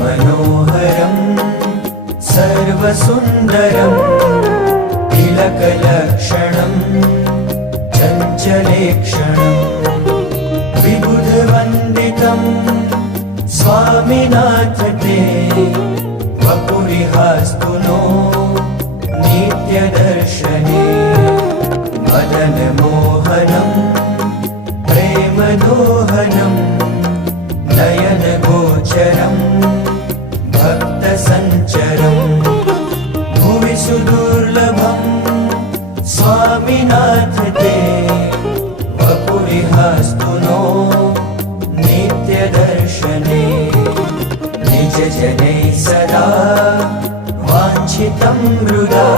मनोहरं सर्वसुन्दरं तिलकलक्षणं चञ्चलेक्षणं विबुधवन्दितं स्वामिनाथ ते वपुरिहास्तु नो नित्यदर्शने मदनमोहनं प्रेमदोहनं नयनगोचरं भक्तसञ्चरं भुवि सुदुर्लभं स्वामिनाथ ते वपुरिहास्तु नो नित्यदर्शने निजजनैः सदा वाञ्छितं हृदा